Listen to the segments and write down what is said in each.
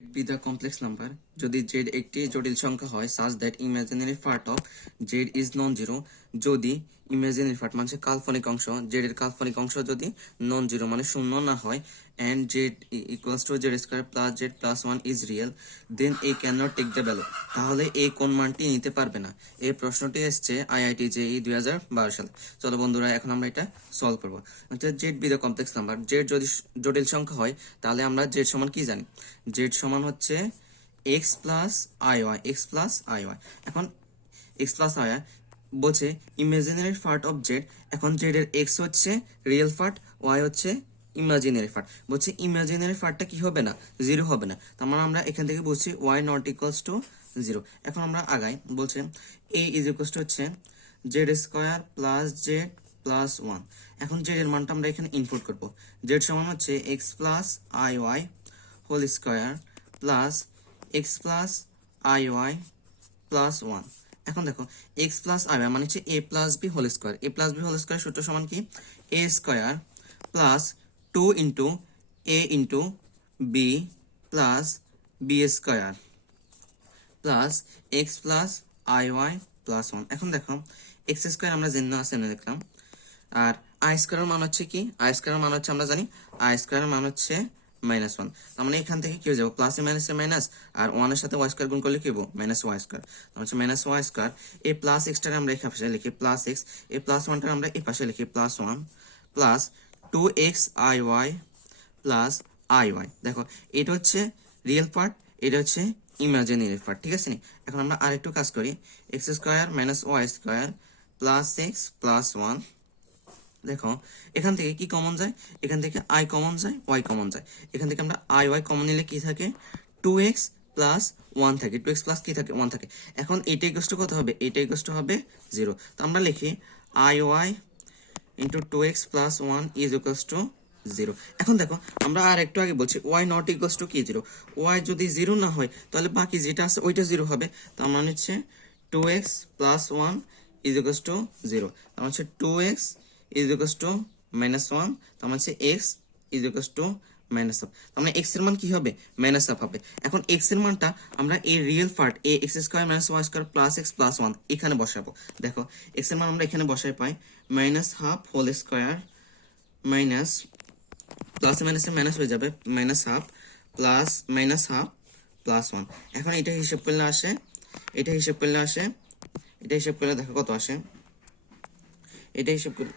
be the complex number যদি z একটি জটিল সংখ্যা হয় such that imaginary part of z is non-zero যদি imaginary part মানে কাল্পনিক অংশ। Z এর কাল্পনিক অংশ যদি নন জিরো মানে শূন্য না হয়, and z equals to z square plus z plus 1 is real, then a cannot take the value. তাহলে a কোন মানটি নিতে পারবে না? এই প্রশ্নটি এসছে আইআইটি জেই দুই হাজার বারো সালে। চলো বন্ধুরা, এখন আমরা এটা সলভ করব। আচ্ছা Z be the complex number Z যদি জটিল সংখ্যা হয়, তাহলে আমরা জেড সমান কি জানি? জেড সমান হচ্ছে X plus I Y X plus I Y এখন এক্স প্লাস আই ওয়াই বলছে ইমাজিনারি পার্ট অফ জেড এখন জেড এর এক্স হচ্ছে রিয়েল পার্ট ওয়াই হচ্ছে ইমাজিনারি পার্ট বলছে ইমাজিনারি পার্টটা কি হবে না? জিরো হবে না। তার মানে আমরা এখান থেকে বলছি Y not equals to zero এখন আমরা আগাই, বলছে এ ইজ ইকুয়ালস টু হচ্ছে Z square plus Z plus one এখন জেড এর মানটা আমরা এখানে ইনপুট করব। জেড সমান হচ্ছে X plus I Y whole square plus X plus I Y plus one এখন দেখো এক্স প্লাস ওয়াই মানে হচ্ছে A plus B whole square A plus B whole square সূত্র সমান কি? A square plus two into A into B plus B square plus X plus I Y plus one এখন দেখো x square আমরা জেনে আছে না দেখলাম। আর আই স্কোয়ারের মান হচ্ছে কি? আই স্কোয়ারের মান হচ্ছে আমরা জানি আই স্কোয়ারের মান হচ্ছে মাইনাস ওয়ান তার মানে এখান থেকে কি হয়ে যাব? প্লাসে মাইনাসে মাইনাস আর ওয়ানের সাথে ওয়াই স্কোয়ার গুণ করলে কি হব? মাইনাস ওয়াই স্কোয়ার তার হচ্ছে মাইনাস ওয়াই স্কোয়ার এই প্লাস এক্সটার আমরা এই পাশে লিখি প্লাস এক্স এই প্লাস ওয়ানটার আমরা এই পাশে লিখি plus one plus two X I Y plus I Y দেখো, এটা হচ্ছে রিয়েল পার্ট এটা হচ্ছে ইমাজিনারি পার্ট ঠিক আছে নি? এখন আমরা আরেকটু কাজ করি X square minus Y square plus X plus one দেখো, এখান থেকে কি কমন যায়? এখান থেকে আই কমন যায় ওয়াই কমন যায়। এখান থেকে আমরা আই ওয়াই কমন নিলে কি থাকে? টু এক্স প্লাস ওয়ান থাকে। টু এক্স প্লাস কি থাকে? ওয়ান থাকে। এখন এইটা ইকোস কত হবে? এইটা ইকোস হবে জিরো তো আমরা লিখি I Y into two X plus one is equals to zero এখন দেখো, আমরা আর একটু আগে বলছি ওয়াই নট ইকুয়ালস টু কি জিরো ওয়াই যদি জিরো না হয়, তাহলে বাকি যেটা আছে ওইটা জিরো হবে। তার মানে হচ্ছে two X plus one is equals to zero মানে হচ্ছে two X is equals to minus one তার মানে হচ্ছে X is equals to minus half তার মানে এক্সের মান কি হবে? মাইনাস আপ হবে। এখন এক্সের মানটা আমরা এই রিয়েল পার্ট এ X square minus Y square plus X plus one এখানে বসাবো। দেখো এক্সের মান আমরা এখানে বসাই পাই minus half whole square minus plus মাইনাসে মাইনাস হয়ে যাবে minus half plus minus half plus one এখন এটা হিসাব করলে আসে, এটা হিসাব করলে আসে, এটা হিসাব করলে দেখো কত আসে? এটা হিসাব করলে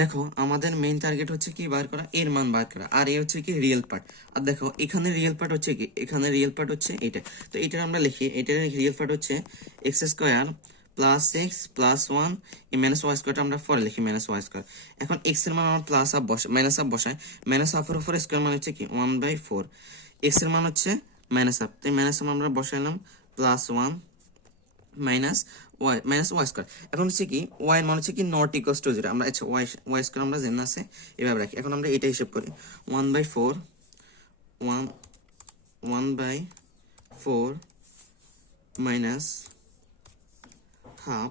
দেখো, আমাদের মেইন টার্গেট হচ্ছে কি বার করা? এর মান বার করা। আর এ হচ্ছে কি রিয়েল পার্ট আর দেখো, এখানে রিয়েল পার্ট হচ্ছে কি? এখানে রিয়েল পার্ট হচ্ছে এটা। তো এটার আমরা লিখি। এটার রিয়েল পার্ট হচ্ছে X square plus X plus one এই মাইনাস ওয়াই স্কোয়ারটা আমরা পরে লিখি মাইনাস ওয়াই স্কোয়ার এখন এক্সের মান আমরা প্লাস আপ বসাই মাইনাস আপ বসাই। মাইনাস আপের উপর স্কোয়ার মান হচ্ছে কি? ওয়ান বাই ফোর এক্সের মান হচ্ছে মাইনাস আপ তো মাইনাস আপ আমরা বসাইলাম plus one minus Y minus Y square এখন হচ্ছে কি ওয়াই মান হচ্ছে কি নট ইকোয়াস টু জিরো আমরা আচ্ছা ওয়াই ওয়াই স্কোয়ার আমরা জেনে আছে, এভাবে রাখি। এখন আমরা এটা হিসেব করি। One by four one one by four minus half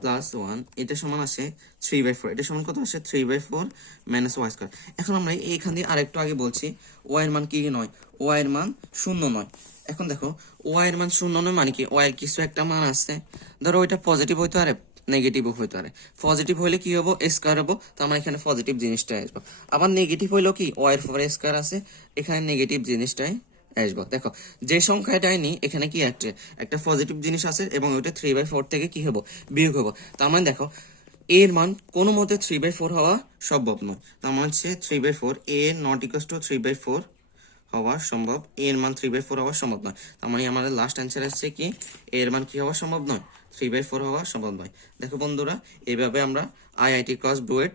plus one এটা সমান আসে থ্রি বাই ফোর এটা সমান কত আসে? Three by four minus Y square এখন আমরা এইখান দিয়ে আরেকটু আগে বলছি ওয়াই এর মান কি নয়? ওয়াই এর মান শূন্য নয়। এখন দেখো ওয়াই এর মান শূন্য নয় মানে কি ওয়াই এর কিছু একটা মান আছে। ধরো ওইটা পজিটিভ হইতে পারে নেগেটিভও হইতে পারে। পজিটিভ হইলে কি হব স্কোয়ার হব তো আমার এখানে পজিটিভ জিনিসটাই আসব। আবার নেগেটিভ হইলেও কি ওয়াই এর ফোরে স্কোয়ার আছে, এখানে নেগেটিভ জিনিসটাই আসব। দেখো, যে সংখ্যাটাই নি এখানে কি একটা একটা পজিটিভ জিনিস আছে এবং ওইটা থ্রি বাই ফোর থেকে কি হব বিয়োগ হব তার মানে দেখো এর মান কোনো মতে থ্রি বাই ফোর হওয়া সম্ভব নয়। তার মানে হচ্ছে three by four A not equals to three by four হওয়া সম্ভব এ এর মান থ্রি বাই ফোর হওয়া সম্ভব নয়। তার মানে আমাদের লাস্ট অ্যান্সার আসছে কি এ এর মান কি হওয়া সম্ভব নয়? থ্রি বাই ফোর হওয়া সম্ভব নয়। দেখো বন্ধুরা, এভাবে আমরা আইআইটি ক্রস বুয়েট